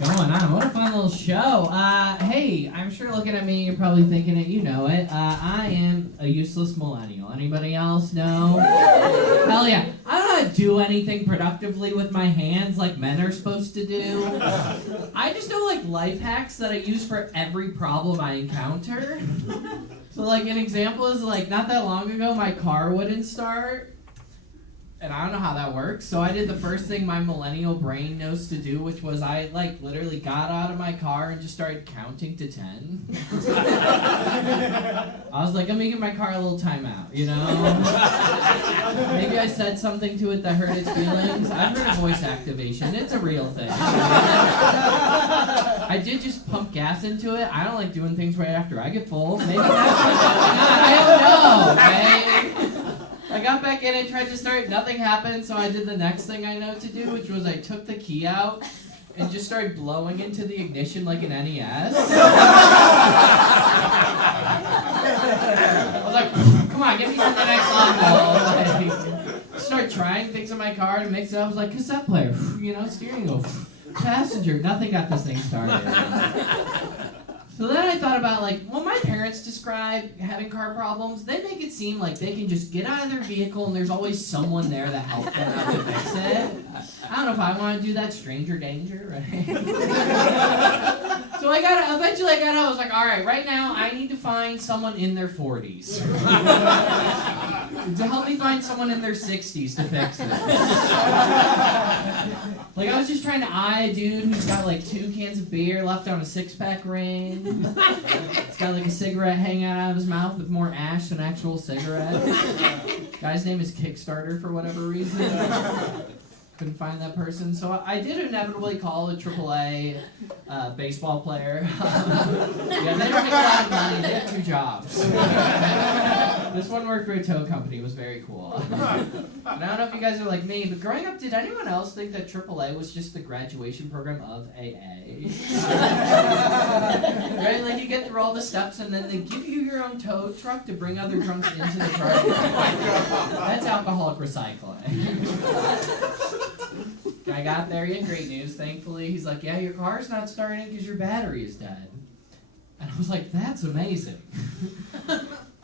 Going on. What a fun little show. Hey, I'm sure looking at me, you're probably thinking it, you know it. I am a useless millennial. Anybody else know? Hell yeah. I don't do anything productively with my hands like men are supposed to do. I just know like life hacks that I use for every problem I encounter. So like an example is like not that long ago my car wouldn't start. And I don't know how that works, so I did the first thing my millennial brain knows to do, which was I, like, literally got out of my car and just started counting to 10. I was like, I'm making my car a little timeout, you know? Maybe I said something to it that hurt its feelings. I've heard of voice activation. It's a real thing. I did just pump gas into it. I don't like doing things right after I get full. Maybe that's what's going on. I don't know, okay? I got back in and tried to start, nothing happened, so I did the next thing I know to do, which was I took the key out and just started blowing into the ignition like an NES. I was like, come on, get me to the next level. Like, start trying things in my car to mix it up. I was like, cassette player, you know, steering wheel, passenger, nothing got this thing started. So then I thought about, like, when my parents describe having car problems, they make it seem like they can just get out of their vehicle and there's always someone there that helps them out to fix it. I don't know if I want to do that, stranger danger, right? So eventually I got out, I was like, all right, right now I need to find someone in their 40s. To help me find someone in their 60s to fix this. Like, I was just trying to eye a dude who's got, like, 2 cans of beer left on a 6-pack ring. He's got, like, a cigarette hanging out of his mouth with more ash than actual cigarettes. Guy's name is Kickstarter for whatever reason. Couldn't find that person. So I did inevitably call a AAA baseball player. Yeah, they don't make a lot of money. They have 2 jobs. This one worked for a tow company. It was very cool. And I don't know if you guys are like me, but growing up, did anyone else think that AAA was just the graduation program of AA? Right? Like you get through all the steps and then they give you your own tow truck to bring other drunks into the truck. That's alcoholic recycling. I got there, he had great news, thankfully. He's like, yeah, your car's not starting because your battery is dead. And I was like, that's amazing.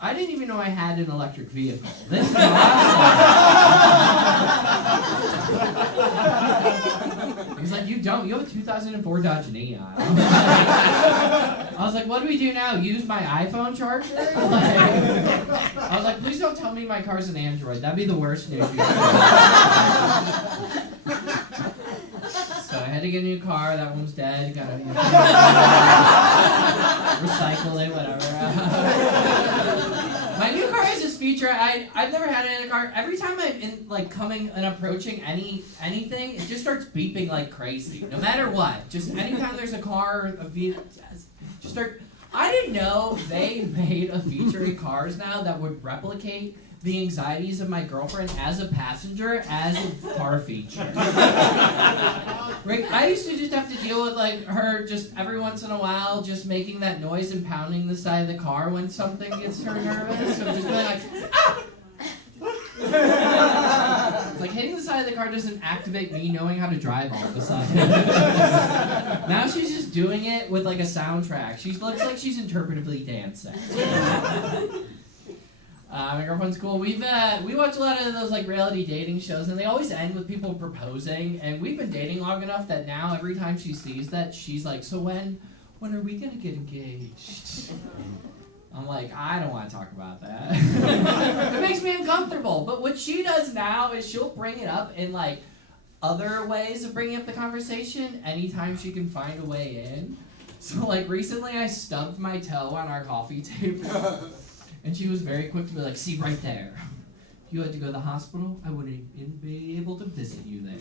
I didn't even know I had an electric vehicle. This is awesome. He's like, you don't. You have a 2004 Dodge Neon. I was like, what do we do now? Use my iPhone charger? I was like, please don't tell me my car's an Android. That'd be the worst news you could. So I had to get a new car. That one's dead. Gotta recycle it, whatever. My new car has this feature. I've never had it in a car. Every time I'm in, like coming and approaching anything, it just starts beeping like crazy. No matter what. Just anytime there's a car, a vehicle, just start. I didn't know they made a feature in cars now that would replicate the anxieties of my girlfriend as a passenger as a car feature. Right? I used to just have to deal with like her just every once in a while just making that noise and pounding the side of the car when something gets her nervous. So just being like, ah! It's like hitting the side of the car doesn't activate me knowing how to drive all of a sudden. Now she's just doing it with like a soundtrack. She looks like she's interpretively dancing. My girlfriend's cool. We watch a lot of those like reality dating shows, and they always end with people proposing. And we've been dating long enough that now every time she sees that, she's like, "So when are we gonna get engaged?" I'm like, I don't want to talk about that. It makes me uncomfortable. But what she does now is she'll bring it up in like other ways of bringing up the conversation anytime she can find a way in. So like recently, I stubbed my toe on our coffee table. And she was very quick to be like, see right there. If you had to go to the hospital, I wouldn't even be able to visit you there.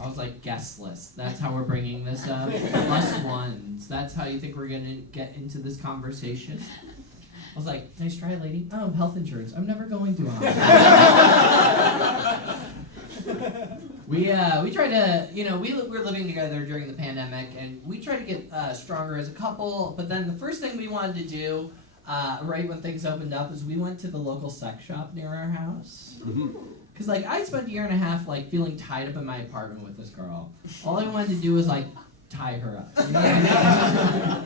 I was like, guest list. That's how we're bringing this up. +1s. That's how you think we're going to get into this conversation. I was like, nice try, lady. Oh, health insurance. I'm never going to. We tried to, we're living together during the pandemic, and we tried to get stronger as a couple, but then the first thing we wanted to do, right when things opened up, is we went to the local sex shop near our house. Mm-hmm. Because, like, I spent a year and a half, like, feeling tied up in my apartment with this girl. All I wanted to do was, like, tie her up. You know what I mean?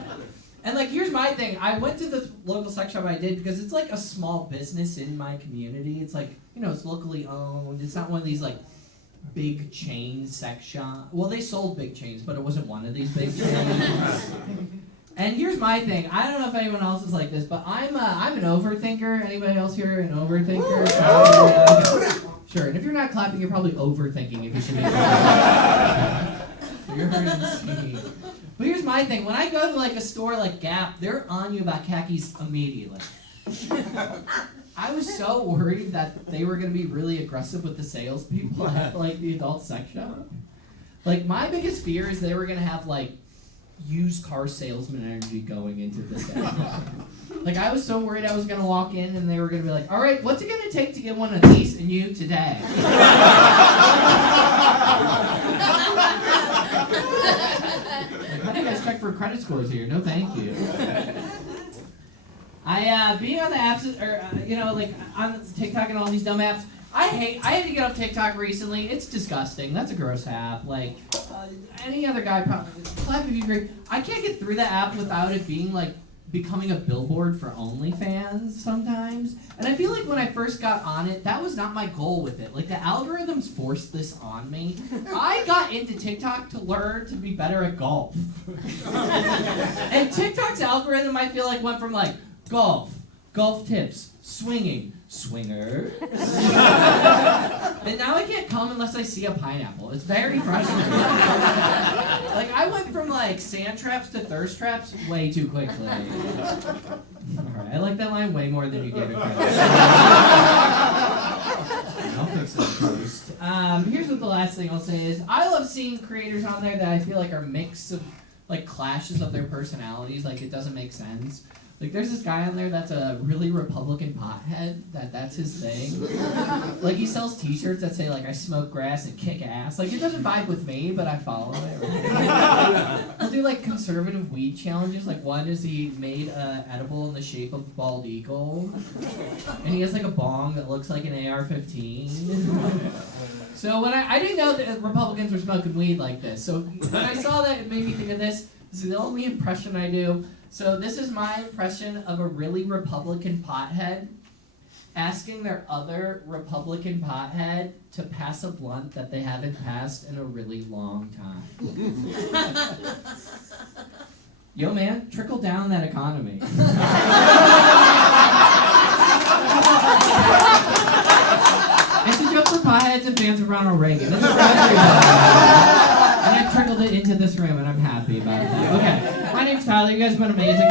And, like, here's my thing. I went to the local sex shop I did because it's, like, a small business in my community. It's, like, you know, it's locally owned. It's not one of these, like, big chain sex shop. Well, they sold big chains, but it wasn't one of these big chains. And here's my thing. I don't know if anyone else is like this, but I'm an overthinker. Anybody else here an overthinker? Sure. And if you're not clapping, you're probably overthinking if you should be clapping. You're insane. But here's my thing. When I go to like a store like Gap, they're on you about khakis immediately. I was so worried that they were going to be really aggressive with the salespeople at like the adult sex shop. Like my biggest fear is they were going to have like used car salesman energy going into this day. Like I was so worried I was going to walk in and they were going to be like, all right, what's it going to take to get one of these in you today? Like, how do you guys check for credit scores here? No, thank you. Being on the apps, or you know, like on TikTok and all these dumb apps, I had to get off TikTok recently. It's disgusting. That's a gross app. Like any other guy, probably clap if you agree. I can't get through the app without it being like becoming a billboard for OnlyFans sometimes. And I feel like when I first got on it, that was not my goal with it. Like the algorithms forced this on me. I got into TikTok to learn to be better at golf. And TikTok's algorithm, I feel like, went from like golf tips, swinging, swingers. And now I can't come unless I see a pineapple. It's very frustrating. Like I went from like sand traps to thirst traps way too quickly. Alright, I like that line way more than you gave it credit. I'll fix it first. Here's what the last thing I'll say is I love seeing creators on there that I feel like are mix of like clashes of their personalities, like it doesn't make sense. Like, there's this guy on there that's a really Republican pothead, that's his thing. Like, he sells t-shirts that say, like, I smoke grass and kick ass. Like, it doesn't vibe with me, but I follow it. He'll do, like, conservative weed challenges. Like, one is he made an edible in the shape of a bald eagle. And he has, like, a bong that looks like an AR-15. So, when I didn't know that Republicans were smoking weed like this. So, when I saw that, it made me think of this. This is the only impression I do. So this is my impression of a really Republican pothead asking their other Republican pothead to pass a blunt that they haven't passed in a really long time. Yo, man, trickle down that economy. It's a joke for potheads and fans of Ronald Reagan. It's for everybody. And I trickled it into this room, and I'm happy about that. Okay, my name's Tyler. You guys have been amazing.